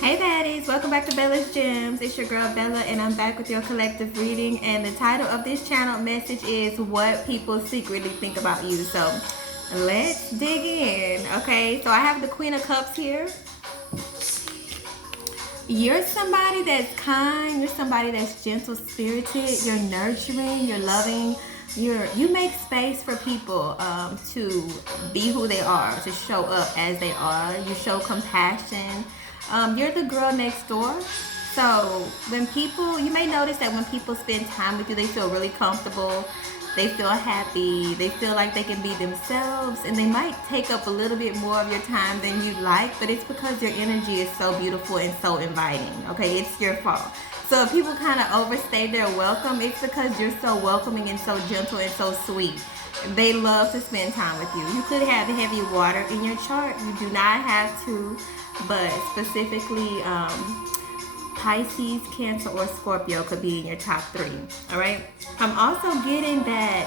Hey baddies, welcome back to Bella's Gems. It's your girl Bella and I'm back with your collective reading, and the title of this channel message is What People Secretly Think About You. So let's dig in. Okay, so I have the Queen of Cups here. You're somebody that's kind, you're somebody that's gentle spirited, you're nurturing, you're loving, you make space for people to be who they are, to show up as they are. You show compassion. You're the girl next door. So when people, you may notice that when people spend time with you, they feel really comfortable. They feel happy. They feel like they can be themselves, and they might take up a little bit more of your time than you'd like, but it's because your energy is so beautiful and so inviting. Okay, it's your fault. So if people kind of overstay their welcome, it's because you're so welcoming and so gentle and so sweet. They love to spend time with you. You could have heavy water in your chart. You do not have to, but specifically Pisces, Cancer, or Scorpio could be in your top 3. All right. I'm also getting that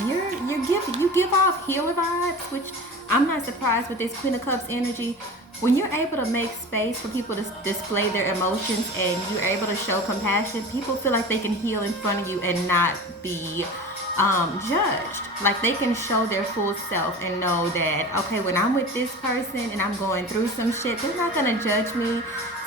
you give off healer vibes, which I'm not surprised with this Queen of Cups energy. When you're able to make space for people to display their emotions and you're able to show compassion, people feel like they can heal in front of you and not be judged. Like they can show their full self and know that, okay, when I'm with this person and I'm going through some shit, they're not gonna judge me.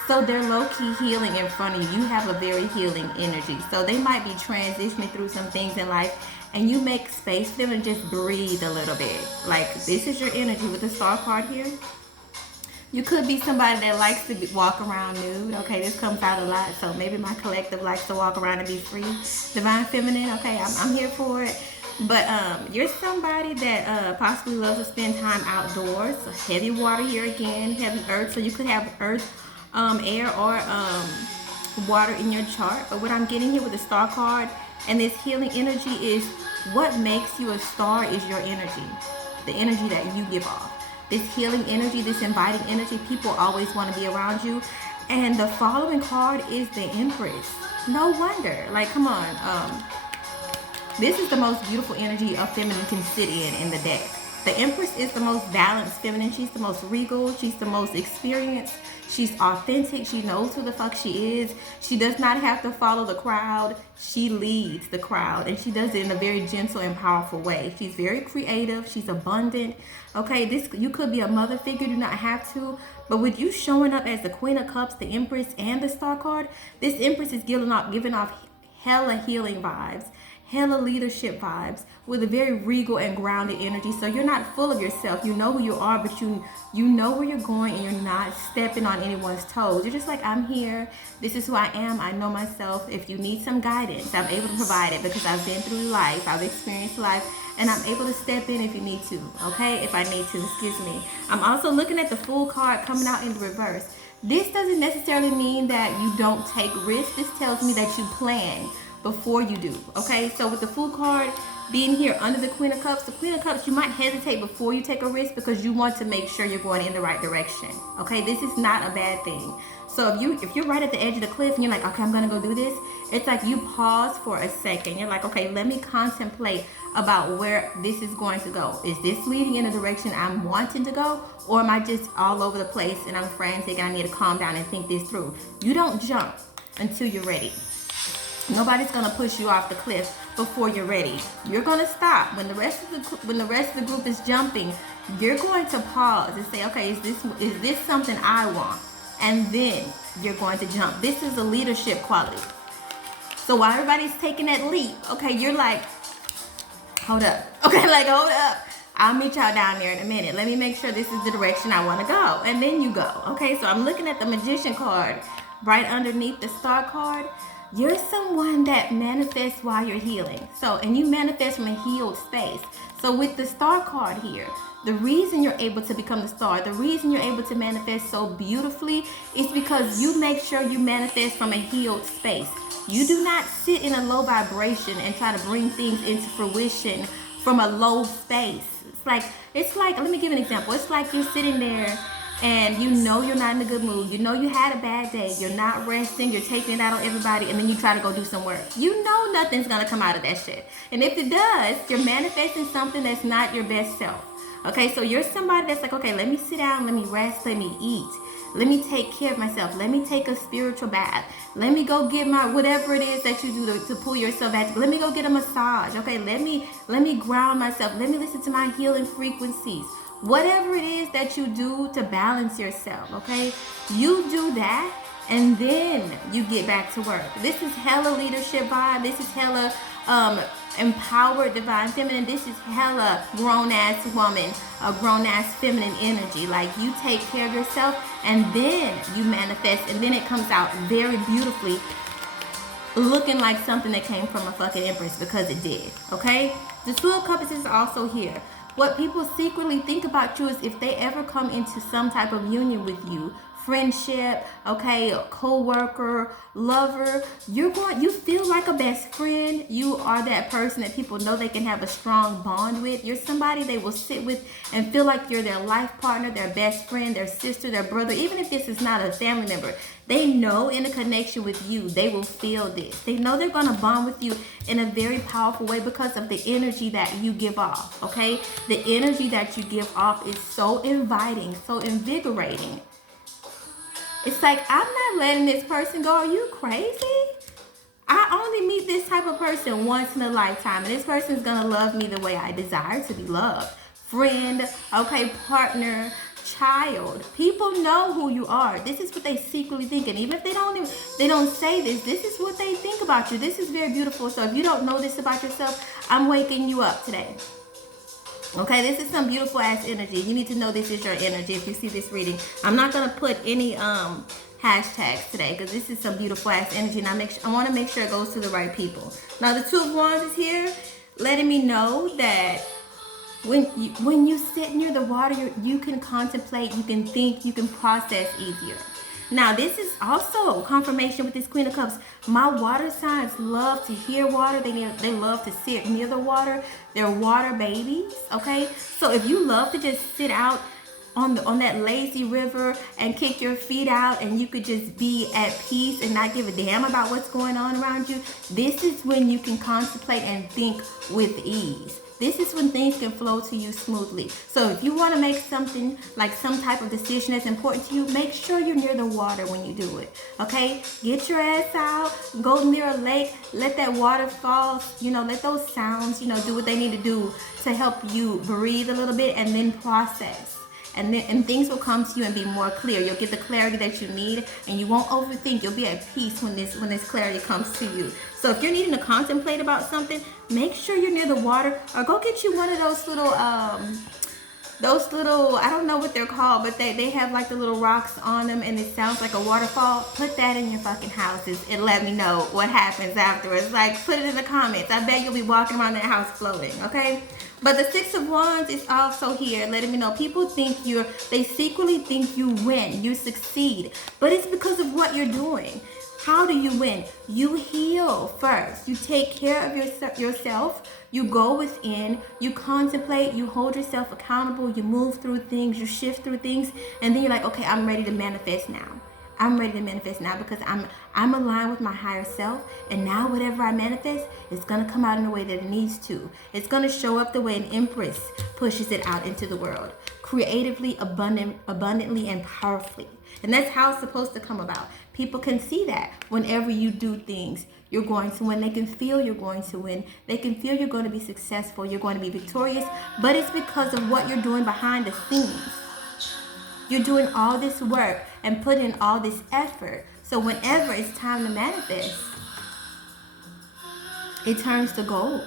So they're low-key healing in front of you. You have a very healing energy. So they might be transitioning through some things in life, and you make space for them and just breathe a little bit. Like, this is your energy with the Star card here. You could be somebody that likes to walk around nude. Okay, this comes out a lot. So maybe my collective likes to walk around and be free. Divine Feminine, okay, I'm here for it. But you're somebody that possibly loves to spend time outdoors. So heavy water here again, heavy earth. So you could have earth, air, or water in your chart. But what I'm getting here with the Star card and this healing energy is what makes you a star is your energy, the energy that you give off. This healing energy, this inviting energy, people always want to be around you. And the following card is the Empress. No wonder. Like, come on. This is the most beautiful energy a feminine can sit in the deck. The Empress is the most balanced feminine. She's the most regal. She's the most experienced. She's authentic. She knows who the fuck she is. She does not have to follow the crowd. She leads the crowd, and she does it in a very gentle and powerful way. She's very creative. She's abundant. Okay, you could be a mother figure. Do not have to. But with you showing up as the Queen of Cups, the Empress, and the Star card, this Empress is giving off hella healing vibes, hella leadership vibes, with a very regal and grounded energy. So you're not full of yourself. You know who you are, but you know where you're going, and you're not stepping on anyone's toes. You're just like, I'm here. This is who I am. I know myself. If you need some guidance, I'm able to provide it because I've been through life. I've experienced life, and I'm able to step in if you need to. Okay, if I need to. Excuse me. I'm also looking at the Fool card coming out in the reverse. This doesn't necessarily mean that you don't take risks. This tells me that you plan before you do. Okay, so with the Fool card being here under the Queen of Cups, you might hesitate before you take a risk because you want to make sure you're going in the right direction. Okay, this is not a bad thing. So if you're right at the edge of the cliff and you're like, okay, I'm gonna go do this, it's like you pause for a second. You're like, okay, let me contemplate about where this is going to go. Is this leading in the direction I'm wanting to go, or am I just all over the place and I'm frantic and I need to calm down and think this through? You don't jump until you're ready. Nobody's gonna push you off the cliff before you're ready. You're gonna stop when the rest of the group is jumping. You're going to pause and say, okay, is this something I want? And then you're going to jump. This is a leadership quality. So while everybody's taking that leap, okay, you're like, hold up. Okay, like hold up. I'll meet y'all down there in a minute. Let me make sure this is the direction I want to go, and then you go. Okay, so I'm looking at the Magician card right underneath the Star card. You're someone that manifests while you're healing. And you manifest from a healed space. So with the Star card here, the reason you're able to become the star, the reason you're able to manifest so beautifully is because you make sure you manifest from a healed space. You do not sit in a low vibration and try to bring things into fruition from a low space. It's like, let me give an example. It's like you're sitting there and you know you're not in a good mood. You know you had a bad day. You're not resting. You're taking it out on everybody. And then you try to go do some work. You know nothing's going to come out of that shit. And if it does, you're manifesting something that's not your best self. Okay, so you're somebody that's like, okay, let me sit down. Let me rest. Let me eat. Let me take care of myself. Let me take a spiritual bath. Let me go get my whatever it is that you do to pull yourself back. Let me go get a massage. Okay, let me ground myself. Let me listen to my healing frequencies. Whatever it is that you do to balance yourself, okay? You do that, and then you get back to work. This is hella leadership vibe. This is hella empowered divine feminine. This is hella grown ass woman, a grown ass feminine energy. Like, you take care of yourself, and then you manifest, and then it comes out very beautifully, looking like something that came from a fucking empress, because it did. Okay, the Two of Cups is also here. What people secretly think about you is if they ever come into some type of union with you, friendship, okay, co-worker, lover, you feel like a best friend. You are that person that people know they can have a strong bond with. You're somebody they will sit with and feel like you're their life partner, their best friend, their sister, their brother. Even if this is not a family member, they know in a connection with you, they will feel this. They know they're going to bond with you in a very powerful way because of the energy that you give off, okay? The energy that you give off is so inviting, so invigorating. It's like, I'm not letting this person go. Are you crazy? I only meet this type of person once in a lifetime, and this person is going to love me the way I desire to be loved. Friend, okay, partner, child. People know who you are. This is what they secretly think, and even if they don't say this is what they think about you. This is very beautiful. So if you don't know this about yourself, I'm waking you up today. Okay, this is some beautiful ass energy. You need to know this is your energy if you see this reading. I'm not gonna put any hashtags today because this is some beautiful ass energy, and I want to make sure it goes to the right people. Now the Two of Wands is here, letting me know that when you sit near the water, you can contemplate, you can think, you can process easier. Now, this is also confirmation with this Queen of Cups. My water signs love to hear water. They love to sit near the water. They're water babies, okay? So if you love to just sit out on that lazy river and kick your feet out, and you could just be at peace and not give a damn about what's going on around you, this is when you can contemplate and think with ease. This is when things can flow to you smoothly. So if you want to make something, like some type of decision that's important to you, make sure you're near the water when you do it, okay? Get your ass out, go near a lake, let that water fall, let those sounds, do what they need to do to help you breathe a little bit, and then process. And things will come to you and be more clear. You'll get the clarity that you need, and you won't overthink. You'll be at peace when this clarity comes to you. So if you're needing to contemplate about something, make sure you're near the water, or go get you one of those little I don't know what they're called, but they have like the little rocks on them, and it sounds like a waterfall. Put that in your fucking houses and let me know what happens afterwards. Like, put it in the comments. I bet you'll be walking around that house floating, okay? But the Six of Wands is also here, letting me know people think they secretly think you win, you succeed, but it's because of what you're doing. How do you win? You heal first. You take care of yourself. You go within. You contemplate. You hold yourself accountable. You move through things. You shift through things. And then you're like, okay, I'm ready to manifest now. I'm ready to manifest now because I'm aligned with my higher self. And now whatever I manifest, it's going to come out in the way that it needs to. It's going to show up the way an empress pushes it out into the world. Creatively, abundantly, and powerfully. And that's how it's supposed to come about. People can see that whenever you do things, you're going to win. They can feel you're going to win. They can feel you're going to be successful. You're going to be victorious. But it's because of what you're doing behind the scenes. You're doing all this work and putting in all this effort. So whenever it's time to manifest, it turns to gold.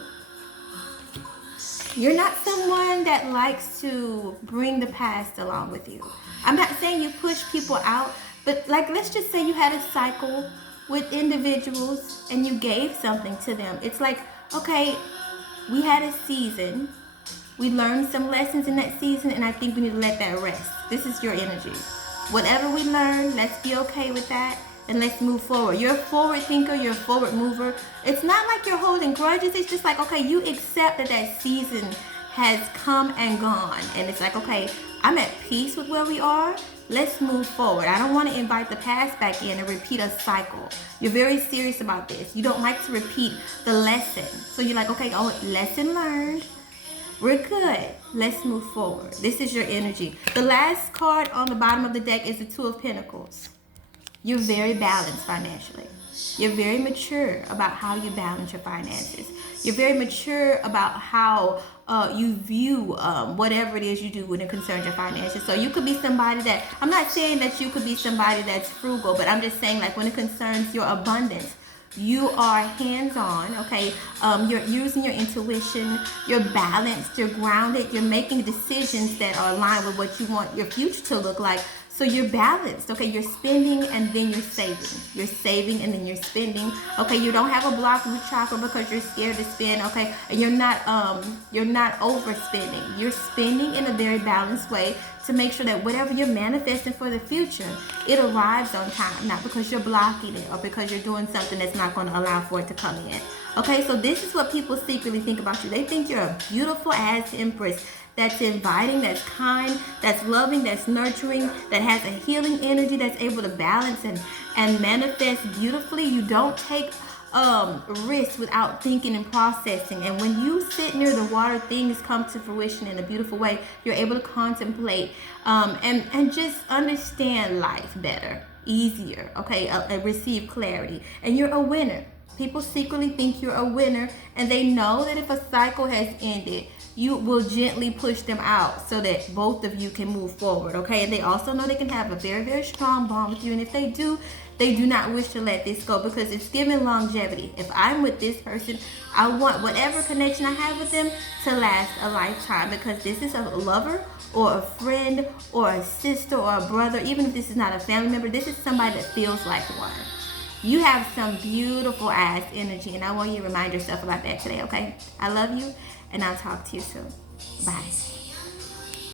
You're not someone that likes to bring the past along with you. I'm not saying you push people out, but like, let's just say you had a cycle with individuals and you gave something to them. It's like, okay, we had a season. We learned some lessons in that season, and I think we need to let that rest. This is your energy. Whatever we learn, let's be okay with that, and let's move forward. You're a forward thinker. You're a forward mover. It's not like you're holding grudges. It's just like, okay, you accept that season has come and gone. And it's like, okay, I'm at peace with where we are. Let's move forward. I don't want to invite the past back in and repeat a cycle. You're very serious about this. You don't like to repeat the lesson. So you're like, okay, oh, lesson learned. We're good. Let's move forward. This is your energy. The last card on the bottom of the deck is the Two of Pentacles. You're very balanced financially. You're very mature about how you balance your finances. You're very mature about how you view whatever it is you do when it concerns your finances. So you could be somebody that, I'm not saying that you could be somebody that's frugal, but I'm just saying like when it concerns your abundance, you are hands-on, okay? You're using your intuition, you're balanced, you're grounded, you're making decisions that are aligned with what you want your future to look like. So you're balanced, okay? You're spending and then you're saving. You're saving and then you're spending, okay? You don't have a blocked root chakra because you're scared to spend, okay? And you're not overspending. You're spending in a very balanced way to make sure that whatever you're manifesting for the future, it arrives on time, not because you're blocking it or because you're doing something that's not going to allow for it to come in. Okay, so this is what people secretly think about you. They think you're a beautiful ass empress that's inviting, that's kind, that's loving, that's nurturing, that has a healing energy, that's able to balance and manifest beautifully. You don't take risks without thinking and processing. And when you sit near the water, things come to fruition in a beautiful way. You're able to contemplate and just understand life better, easier, okay, and receive clarity. And you're a winner. People secretly think you're a winner, and they know that if a cycle has ended, you will gently push them out so that both of you can move forward, okay? And they also know they can have a very, very strong bond with you. And if they do not wish to let this go because it's given longevity. If I'm with this person, I want whatever connection I have with them to last a lifetime, because this is a lover or a friend or a sister or a brother. Even if this is not a family member, this is somebody that feels like one. You have some beautiful ass energy, and I want you to remind yourself about that today, okay? I love you, and I'll talk to you soon. Bye.